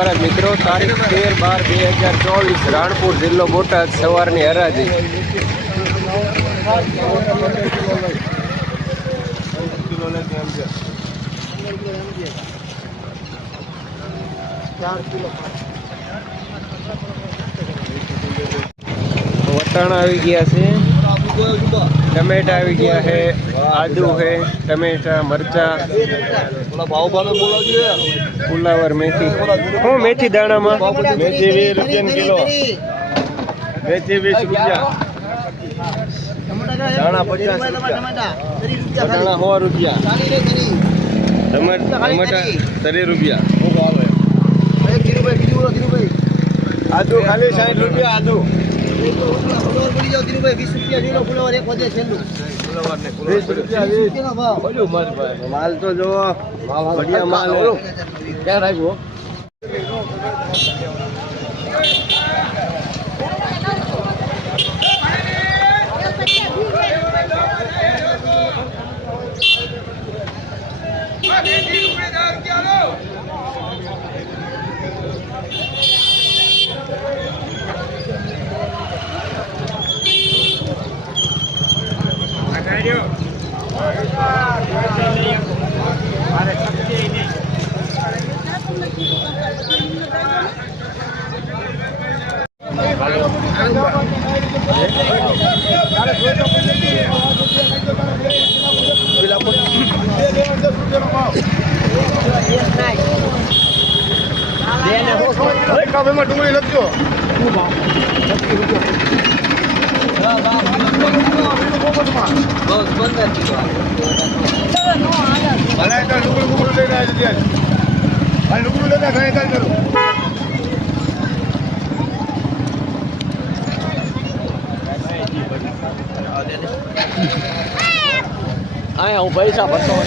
મહારાજ મિત્રો, તારીખ 13/12/2024, રાણપુર જિલ્લો બોટાદ. સવારની હરાજી. વટાણા આવી ગયા છે, टमेटा આવી ગયા है, आदू है, टमेटा, मरचा, फुलावर, मेथी। हूँ मेथी दाणा में मेथी 20 रुपया किलो, मेथी 20 रुपया, दाणा 50 रुपया, दाणा 100 रुपया, टमाटा 30 रुपया, आदू खाली 60 रुपया, आदू माल तो जो बढ़िया माल है। क्या राखो डूंगरी लगो आया हूँ पैसा भरता हूँ।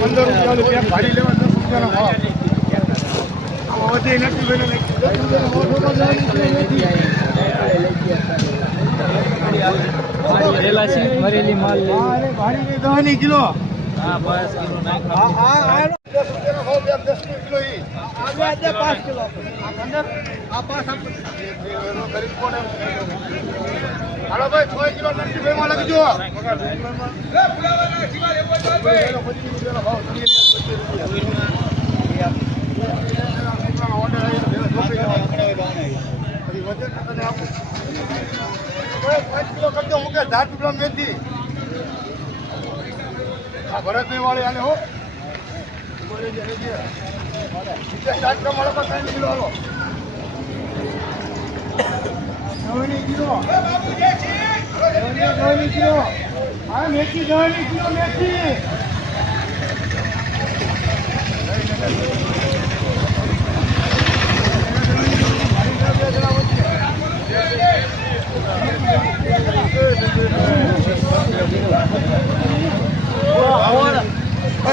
15 रुपया भाड़ी लेवा 10 रुपया भाव भरेली माल भाड़ी 10 किलो। हाँ बस किलो नहीं 10 रुपया भाव 10 किलो ही आगे 5 किलो अंदर आप पास हम गरीब कौन है। हेलो भाई 6 किलो नट्टी बेमा लग जो मेथी भरत में वाले आने हो स्टार्ट का माड़ा पर 3 किलो लो 9 किलो हाँ मेथी 9 किलो मेथी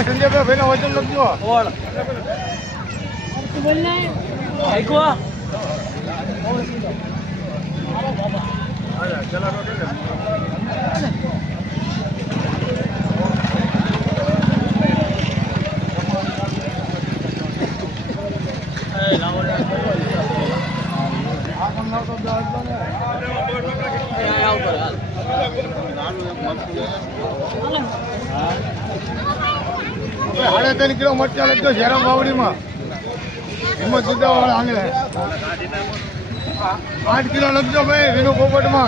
संजय भाई पहले वजन लग जो बोलना है चला साढ़े 3 किलो मरचा लगो जयराम बावड़ी में हिम्मत सीधा वाला आगे 8 किलो लगो भाई विनु पोपट में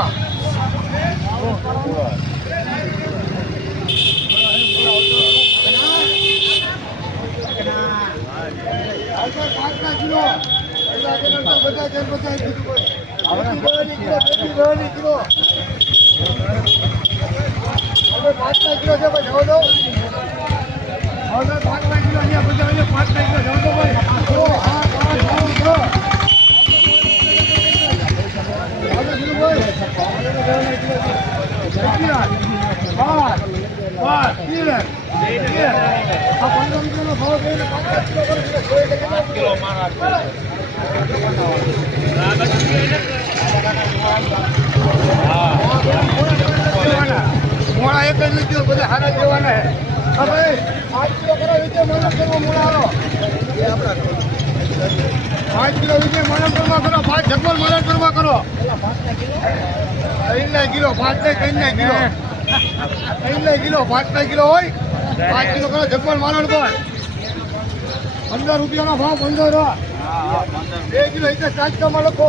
5 किलो આ એક જ લીધો બધા હારા દેવાના હે હા ભાઈ 5 કિલો કરો વિજય મલમ કરવા મોળાલો 5 કિલો વિજય મલમ કરવા કરો 5 જબ્બર મલમ કરવા કરો 3 કિલો 5 ને 3 કિલો 3 કિલો 5 કિલો હોય 5 કિલો કરો જબ્બર મલમ પર 15 રૂપિયાનો ભાવ 15 રૂપિયા 2 કિલો એટલે 7 કમાં લખો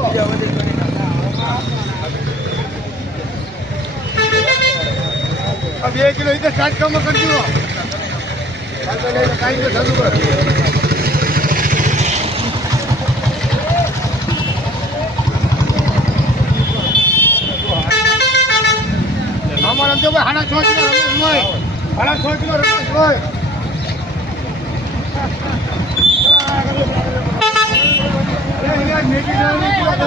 2 કિલો એટલે 7 કમાં કરજો કાંઈ તો થતું કર અમારે તો ભાઈ 6.5 કિલો રમેશ હોય 6.5 કિલો રમેશ હોય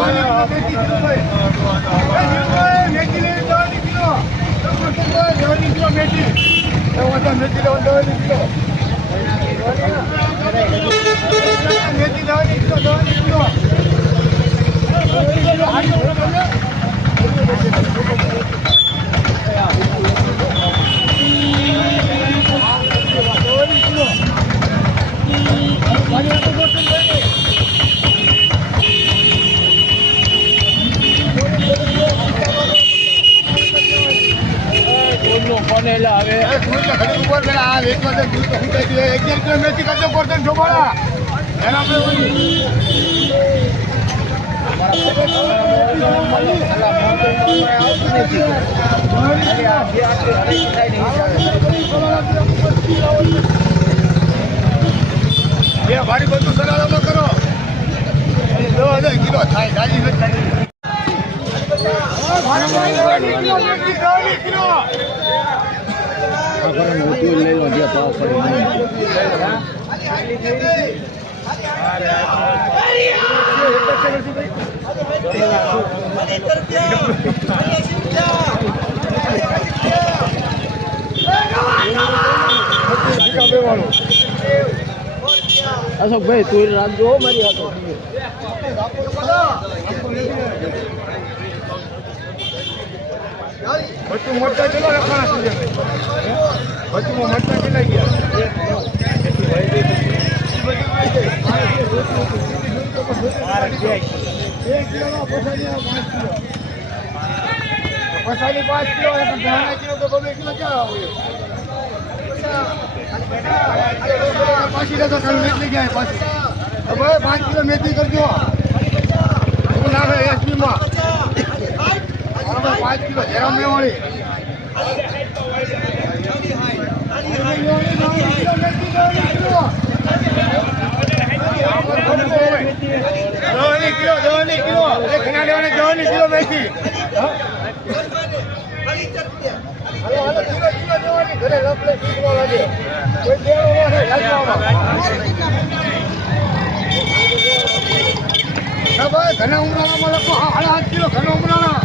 મેથી કરજો પડશે ઢોબાળા એના ભારી બધું સલાડમાં કરો 10,000 કિલો થાય ગાડી લઈ લો જે ભાવ અશોકભાઈ તું રાખજો મારી હાથો બધું મોટા ચલો રખવાના છે બધું મોટા ચલા ગયા પસાની 5 કિલો 5 કિલો તો 2 કિલો ક્યાં આવે પાછી તો નીકળી ગયા પાછી હવે 5 કિલો મેથી કરજો નાખે એસપી માં 5 કિલો જેરામ લેવાળી કિલો મેથી ઘણા ઉમરાળામાં લખો 8.5 કિલો ઘણા ઉમરાળા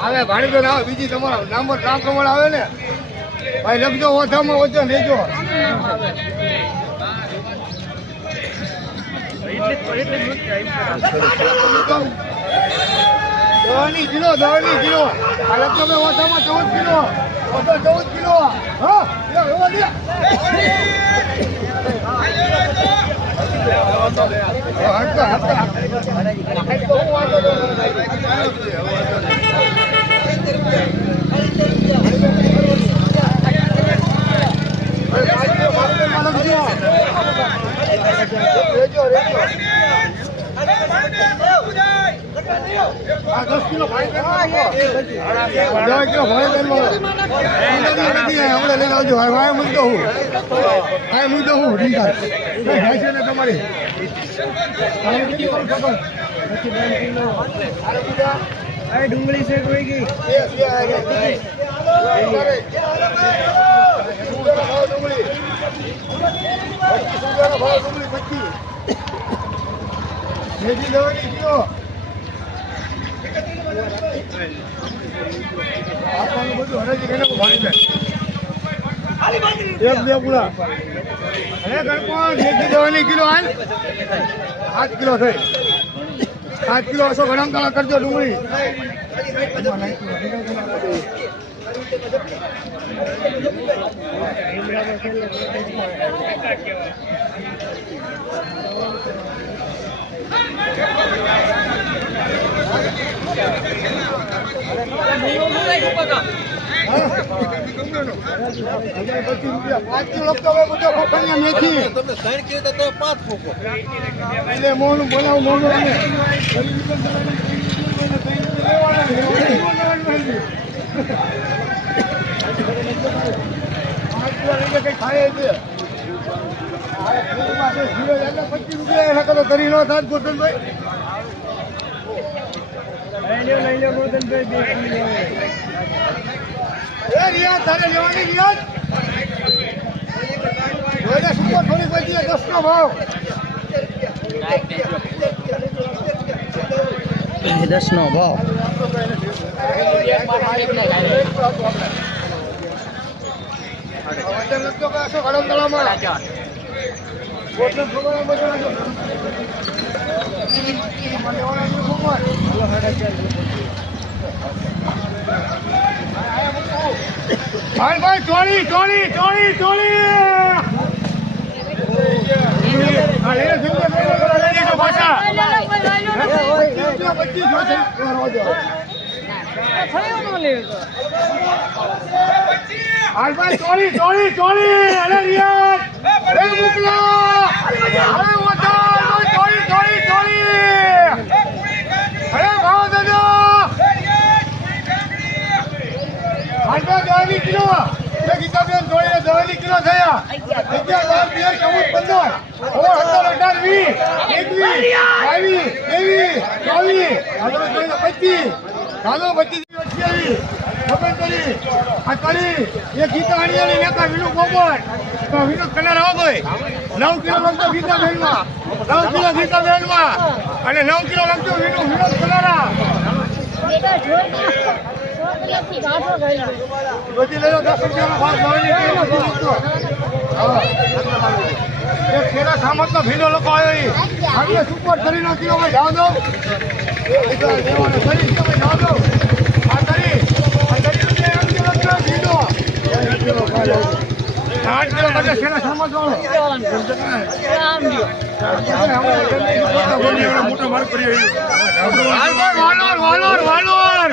આવે ભાણી તો ના બીજી તમારા નંબર કામ પ્રમાણે આવે ને ભાઈ લખજો ઓછામાં ઓછા લેજો દવાની કિલો આ લખજો ભાઈ ઓછામાં 14 કિલો 14 કિલો હા તમારી ડુંગળી છે કોઈ ગઈ કિલો હાલ 8 કિલો થઈ 5 કિલો હશો ગરમ કાળા કરજો ડુંગળી મેથી એટલે મોનું બનાવું મોનું કઈ ખાય છે 25 રૂપિયા એના કરો કરી નો થાય ગોતનભાઈ લઈ લો ગોતનભાઈ એ રિયાદ તારે લેવાની રિયાદ જોઈને સુપર થોડી બધી 10 નો ભાવ 10 નો ભાવ ભાઈ ચોળી ચોળી ચોળી ચોળી ચોળી ચોળી ચોળી અરે રિયાદ મોકલા ચોળી ચોળી ચોળી અરે ભાવ દાદા 10 કિલો ગીતાબેન જોઈને 10 કિલો થયા 11 12 13 14 17 18 20 21 22 23 24 25 ખબર કરી આ કરી એ ગીતા હરિયાળી નેતા વિનુ ગોબર તો વિનુ કલર આવો ભાઈ 9 કિલો લગતો ગીતા બેનમાં 9 કિલો ગીતા બેનમાં અને 9 કિલો લગતો વિનુ કલરા બધી લઈ લો 10 રૂપિયાનો ભાવ એક ખેડા સામતનો ભીનો લોકો આવ્યો આપણે સુપર કરી નો કિલો ભાઈ જાવ દો જાવ દો આ કરી રૂપિયા ભીનો 8 કિલો બધે ખેડા સામત મોટો માર્ગ કરી વાલોર વાલોર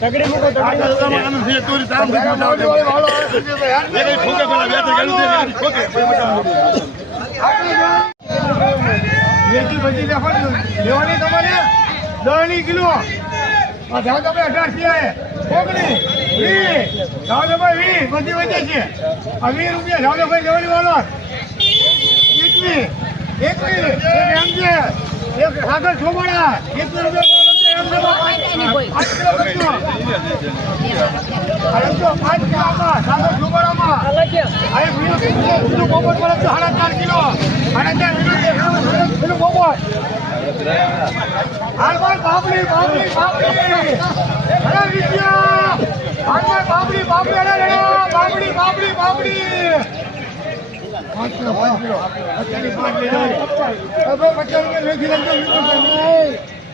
તગડી મૂકો તગડી તોરી તામ લેવાની તમારે 10 કિલો જાવ તો ભાઈ 18 થયા 19 20 જાવ તો ભાઈ 20 બધી વધે છે 20 રૂપિયા જાવ તો ભાઈ લેવાની વાલો 21 એક સાગર છોબડા 21 રૂપિયા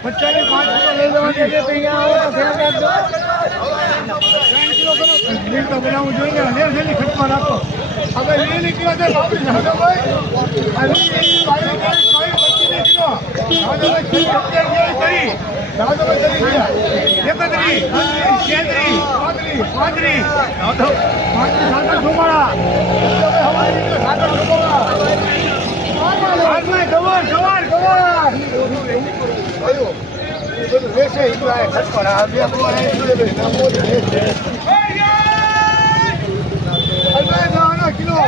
બચ્ચાની 5 કિલો લઈ લેવાની એટલે અહીંયા આવો બનાવવું જોઈએ લેલી ખટમાં રાખો હવે લીલી કિલો છે બાપડી જાડો ભાઈ કિલો 51 કિલો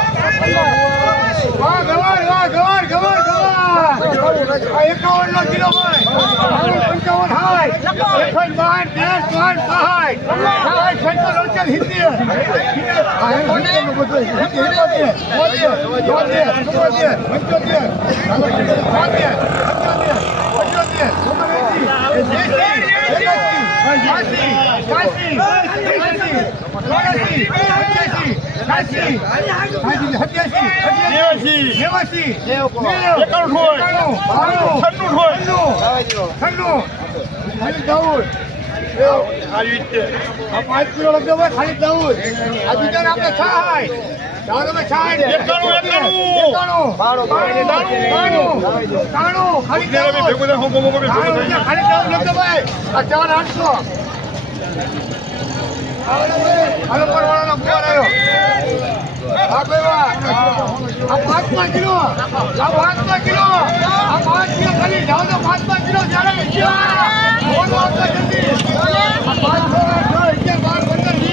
80 87 પાંચ કિલો લગતો ભાઈ ખાલી દાઉદ આ બીજા આપણે છાય તમે છાય ખાલી દાઉદ લગતો ભાઈ આ 4800 હાલો પરવાળાનો ફોન આવ્યો આ બેવા આ 5 કિલો આ 5 કિલો આ 5 કિલો ખાલી જાવ તો 5 કિલો જ્યારે ફોન આવતો જલ્દી આ 5 11 12 15 20 21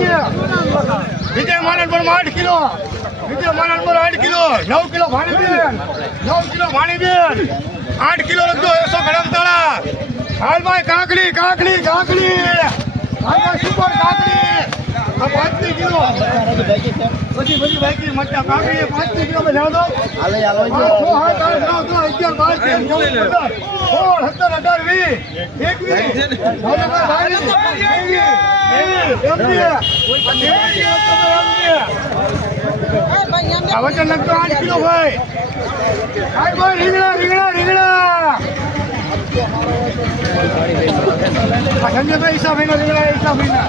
22 વિજય માનન પર 8 કિલો વિજય માનન પર 8 કિલો 9 કિલો ભાણીબેન 9 કિલો ભાણીબેન 8 કિલો લગતો 100 ગડમતાળા હાલભાઈ કાકડી કાકડી કાકડી હાલભાઈ સુપર કાકડી આ 5 કિલો બધી બાકી મચ્ચા કાકડી 5 કિલો માં જાવ તો હાલે હાલો 9 11 12 13 14 17 18 20 लगता 8 किलो भाई भाई રીંગણા રીંગણા રીંગણા સંજય ભાઈ હિસાબ એનો રીંગણા હિસાબ એના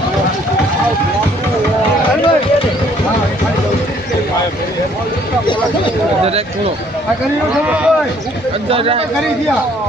કરી દિયા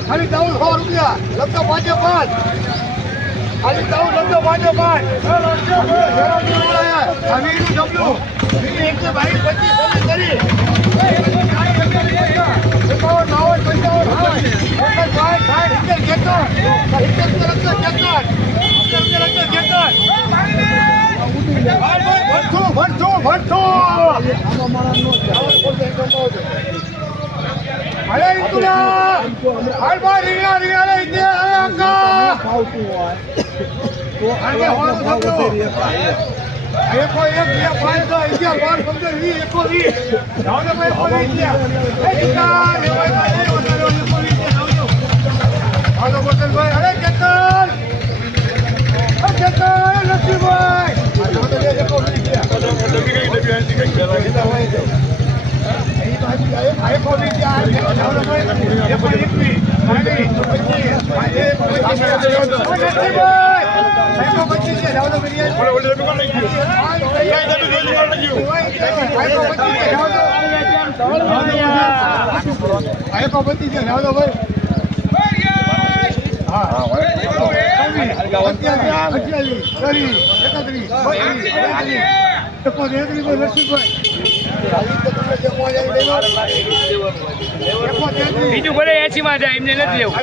ખાલી 14 રૂપિયા લગતા 5 ખાલી 14 લગતો 5 देखो एक બીજું ભલે 80 માં જાય એમને નથી લેવું.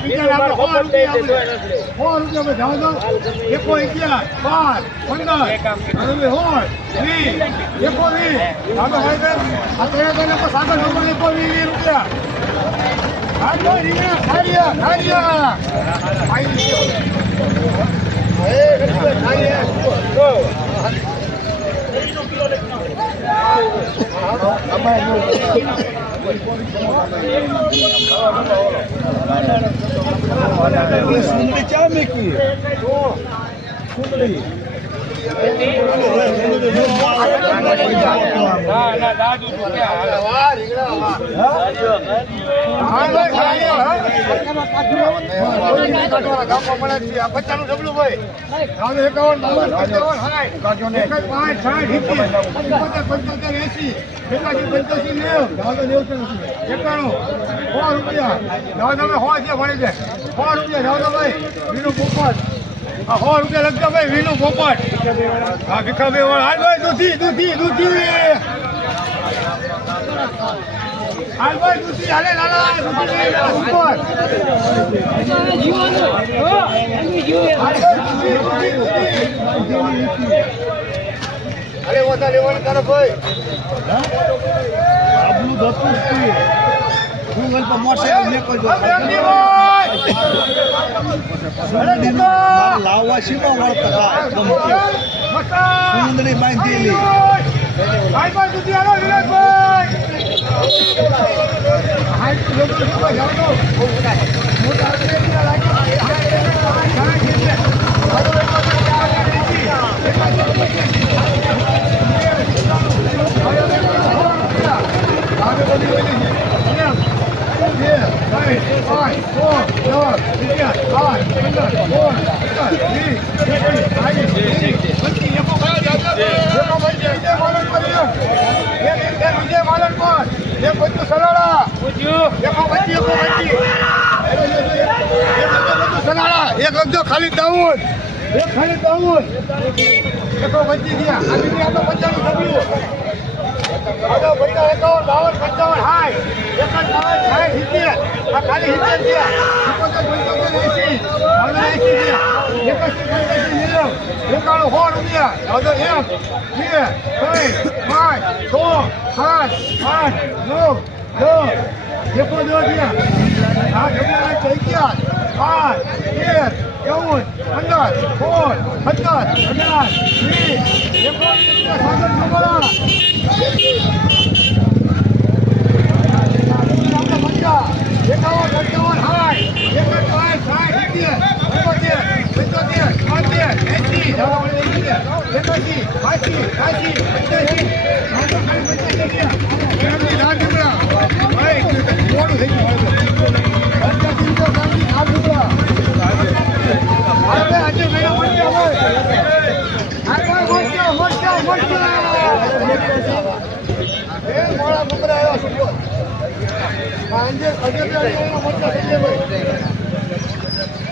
₹100 લગતા ભાઈ વીનું પોપટ. હા ભીખાભાઈ વાળ હાલ ભાઈ દૂધી દૂધી દૂધી હાલ ભાઈ દૂધી હાલે લાલા દૂધી ઉપર અરે ઓછા લેવાનું તારો ભાઈ આબલું દતું ગૂગલ પર મોટરસાઇકલ મેકો જો લાવવા શીખવા મળતા સુંદરી બાંધેલી ભાઈ ભાઈ સુધી આવો વિરાજભાઈ હાઈ લોકો શીખવા જાવ તો મોટા ખાલી દાઉદ એક ખાલી દાઉદ એકો બચી ગયા આની આ તો 50 થયું આનો 50 51 52 55 હાય એક જ આવે છે 70 આ ખાલી 70 ગયા 75 રૂપિયા આવતો 1 2 3 4 5 6 7 8 9 10 એકો દો ગયા આ જગ્યા થઈ ગયા 5 13 14 15 17 18 20 એકો સાગર છોકરા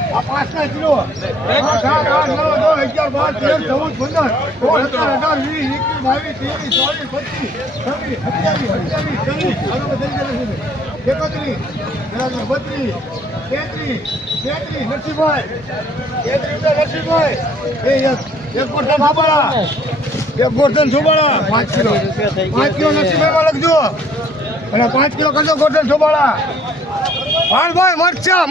આ 5 કિલો 7 8 9 10 11 12 13 14 એક ગોઠન છોબાળા 5 કિલો નસીબમાં લખજો અને 5 કિલો કરજો ગોઠન છોબાળા હાલ ભાઈ મરચા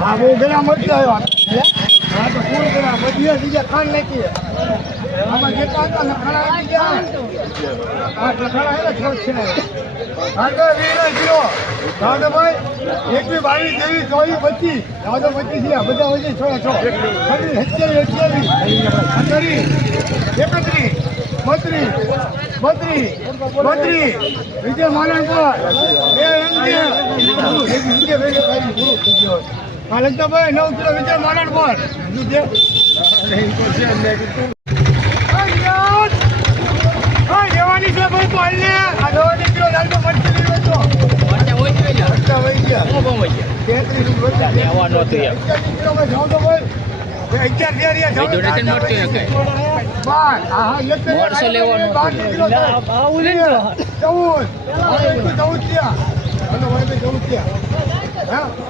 હા બહુ ઘણા મરચા આવ્યા હા તો ફૂલ કરા બધી બીજા ખાંડ નાખીએ આમાં જેટલા હતા લખણા આવી ગયા હા લખણા હે ને છોડ છે હા તો 20 કિલો દાદાભાઈ 21 22 23 24 25 દાદા 25 છે બધા હોય છે 6 વિજય માલણપુર હા લગતાભાઈ 9 કિલો વિજય માલણપુર લેવાની છે ભાઈ તો હાલ ને આ 9 કિલો લાલ તો મટકી વેચો ખર્ચા વહી ગયા 33 રૂપિયા આવવાનો હતો યાર. કિલો માં જાવ તો ભાઈ 11 ભાઈ donation મળતું હશે. વર્ષો લેવાનું હતું.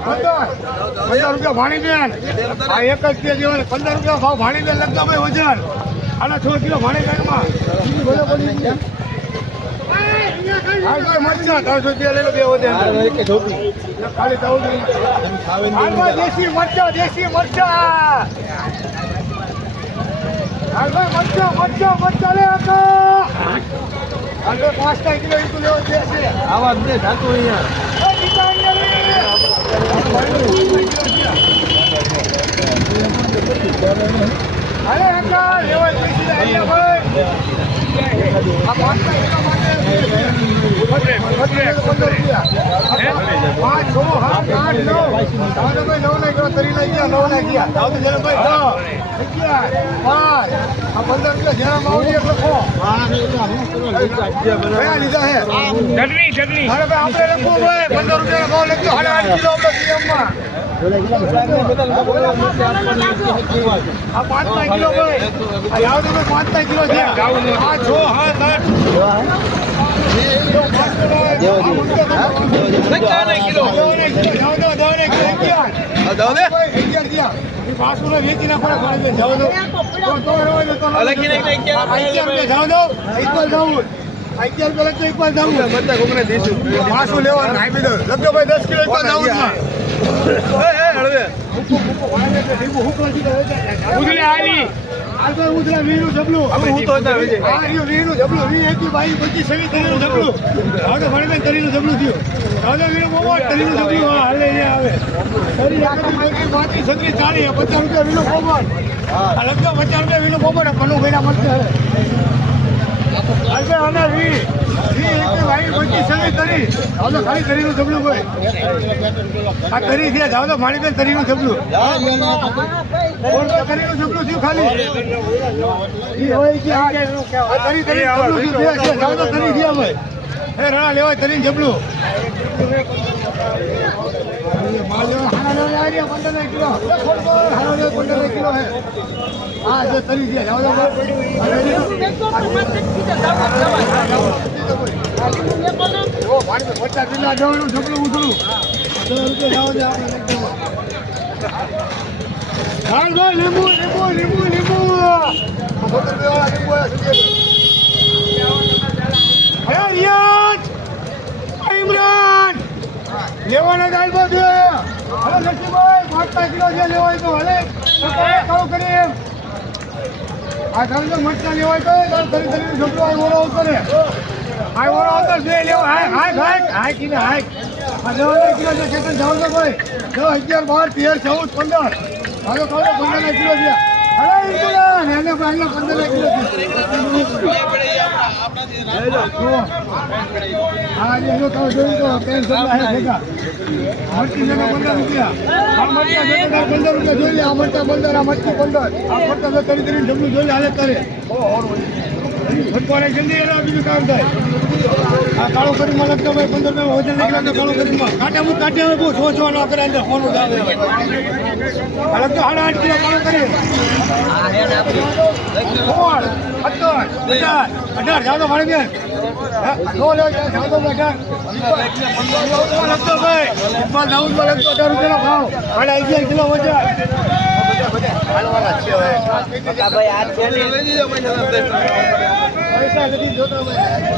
15 રૂપિયા ભાણીબેન આ એક જ છે જીવન 15 રૂપિયા ભાવ ભાણીબેન લગતા ભાઈ વજન આના 6 કિલો ભાણીબેનમાં મરચા 300 રૂપિયા લઈ લો બે વધે ખાલી 14 દેશી મરચા મરચા લે આગળ 5 કિલો ઈટું લેવો છે આવા જ ને જાતું અહીંયા અરે અંકલ લેવા પૈસા આલ્યા ભાઈ આ 5 કિલો માટે 15 રૂપિયા 5 6 7 8 9 ભાઈ 9 ના કિલો તરી લઈ ગયા 9 ના ગયા દાઉદ જનભાઈ 10 11 12 આ 15 કિલો જેના માવડી એટલે ખો કયા લીધા હે ચટણી અરે ભાઈ આપણે લખવું ભાઈ 15 રૂપિયા ભાવ લખ્યો 8 કિલો આપણે સીએમમાં આ 5 કિલો ભાઈ આ યાદ ભાઈ 5 કિલો છે આ 6 7 8 વેચી નાખો જાવ દો પાછું લેવાનું આપી દો લગતો ભાઈ 10 કિલો ઉધરા વીરું જબલું વીરું જબલું 20 22 25 26 જબલું હવે તો ભણી તરીનું જબલું થયું હવે વીરું બહુ તરીનું જબલું હાલે આવે તરી પાંત્રીસ 36 40 50 રૂપિયા વીરું પોપટ લગતો 50 રૂપિયા વીરું પોપટ પન્નું ભાઈના મળશે અને વી 21 22 25 તરી હવે તો ખાલી તરીનું જબલું ભાઈ આ તરી છે જાવ તો માણીબેન તરીનું જબલું તરીનું જબલું થયું ખાલી હે રણા લેવાય તરી જબલું કિલો હે હા જો તરી છે પચાસ કિલો જવાનું જબલું ઉધડું 10 રૂપિયા જાવ ભાઈ લીંબુ ઇમરાન લેવાના દાલ બાજુ હલો લક્ષ્મીભાઈ 5 કિલો જે લેવાય તો હલે કાળો કરી આ તારે તો મરચા લેવાય તો તારે તરી છોકરો આ ઓળો ઉતરે આ ઓળો ઉતર બે લેવા હાય કિલો હાય આ લેવાના કિલો જે ખેતર જાવ તો ભાઈ 10 11 12 13 14 15 હાલો કાળો 15 કિલો છે અરે ઇમરાન એને ભાઈને 15 કિલો હા એનો તો જોઈ તો ટેન્શન ના હે ભેગા મરચી ને 15 રૂપિયા આ મરચા જે 15 રૂપિયા જોઈ આ મરચા 15 આ મરચી 15 આ મરચા તો કરી ઢબલું જોઈ હાલે કરે ફટવારે જલ્દી એના બીજું કામ થાય આ કાળો કરી માં લગતો ભાઈ 15 રૂપિયા વજન નીકળે તો કાળો કરી માં કાટે હવે બહુ છો ન કરે અંદર ફોન આવે આ લગતો 8.5 કિલો કાળો કરી 18 જાવ તો ભણી ગયા નો લે જાવ તો બેઠા લગતો ભાઈ ઇકબાલ દાઉદમાં લગતો 18 રૂપિયાનો ભાવ 11 કિલો વજન હાલવાના છે ભાઈ આ લઈ જજો પૈસા નથી જોતો ભાઈ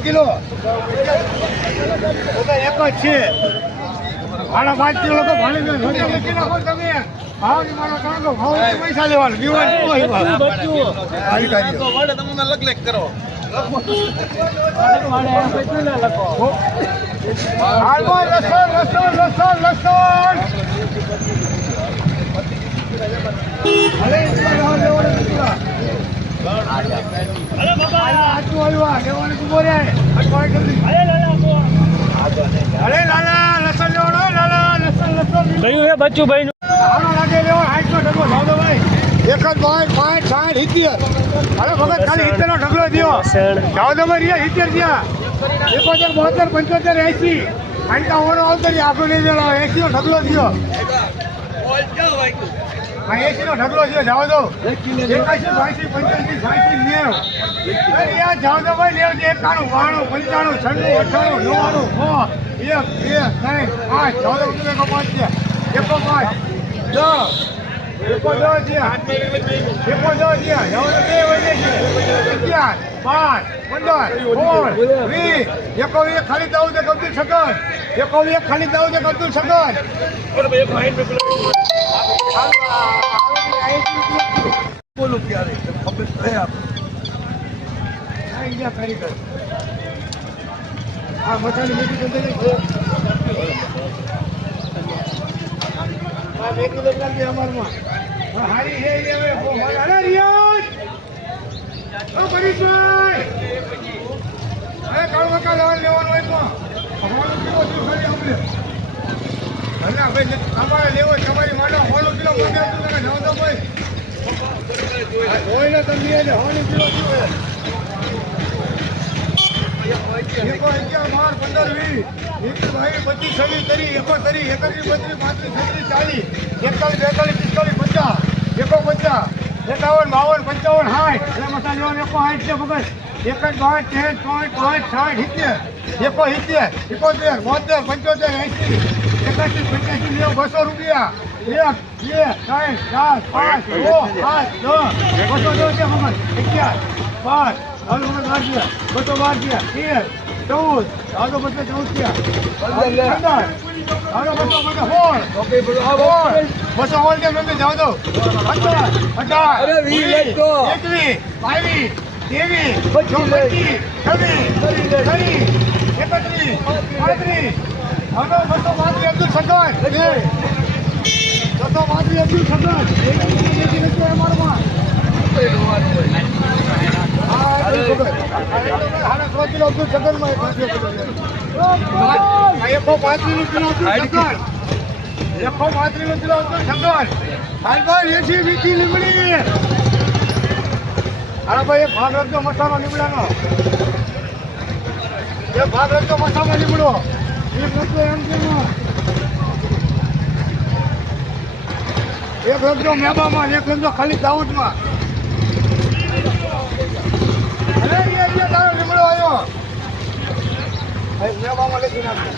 કિલો 1 જ છે. આના 5 કિલો તો ભાડે તમે ભાવ ની મારો કાંગો ભાવ પૈસા લેવાનું તમને લખ કરો હાલમાં લસણ લસણ લસણ લસણ અરે લાલા લસણ લેવાનો લાલા લસણ લસણ કયું હે બચ્ચુભાઈ નું હાલો લાગે લેવો 60 નો ઢગલો લાવ દો ભાઈ એક જ ભાઈ 5 60 70 અરે ભગત ખાલી 70 નો ઢગલો દયો જાવ દો ભાઈ 70 દ્યા 71 72 75 80 આંટા ઓનો આવતરી આખો લઈ લેલો 80 નો ઢગલો દયો આ 80 નો ઢગલો છે જાવ દો 81 82 85 86 90 અરે યાર જાવ દો ભાઈ લેવ છે 91 95 96 98 99 1 2 3 5 જાવ દો તમે કો 5 છે એકો 5 એકો 10 છે એકો 10 છે જાવ દો બે વજે છે 11 5 15 16 20 એકો એક ખાલી દાઉદ અબ્દુલ શકર એકો એક ખાલી દાઉદ અબ્દુલ શકર બોલું ક્યારે ખબર પડે આપ આ મસાલી મીઠી બંધ આ બે કિલો લાગે અમારમાં હારી હે હવે અરે રિયાજ ઓ પરીશભાઈ અરે કાળો કાકા લેવાનો હોય તો અમારો કિલો શું ખાલી આપણે અરે ભાઈ તમારે લેવો તમારી માટે હોલો કિલો માંગે તો જાવ તો ભાઈ હોય ને તમે એને હોલો કિલો શું એકો 11 12 15 20 ભાઈ 25 26 30 71 31 32 33 34 40 41 42 45 50 51 52 55 60 એટલે મસાલો એકો 60 છે ભગત 1 2 3 4 5 6 70 એકો 70 71 72 75 ભાગ રખજો મસાલો લીમડાનો એક ભાગ રખજો મસાલો લીમડો એક રખજો એમ એક રખજો મેબામાં એક રખજો ખાલી દાઉદમાં અરે લીમડો આવ્યો મેબામાં લખી નાખજો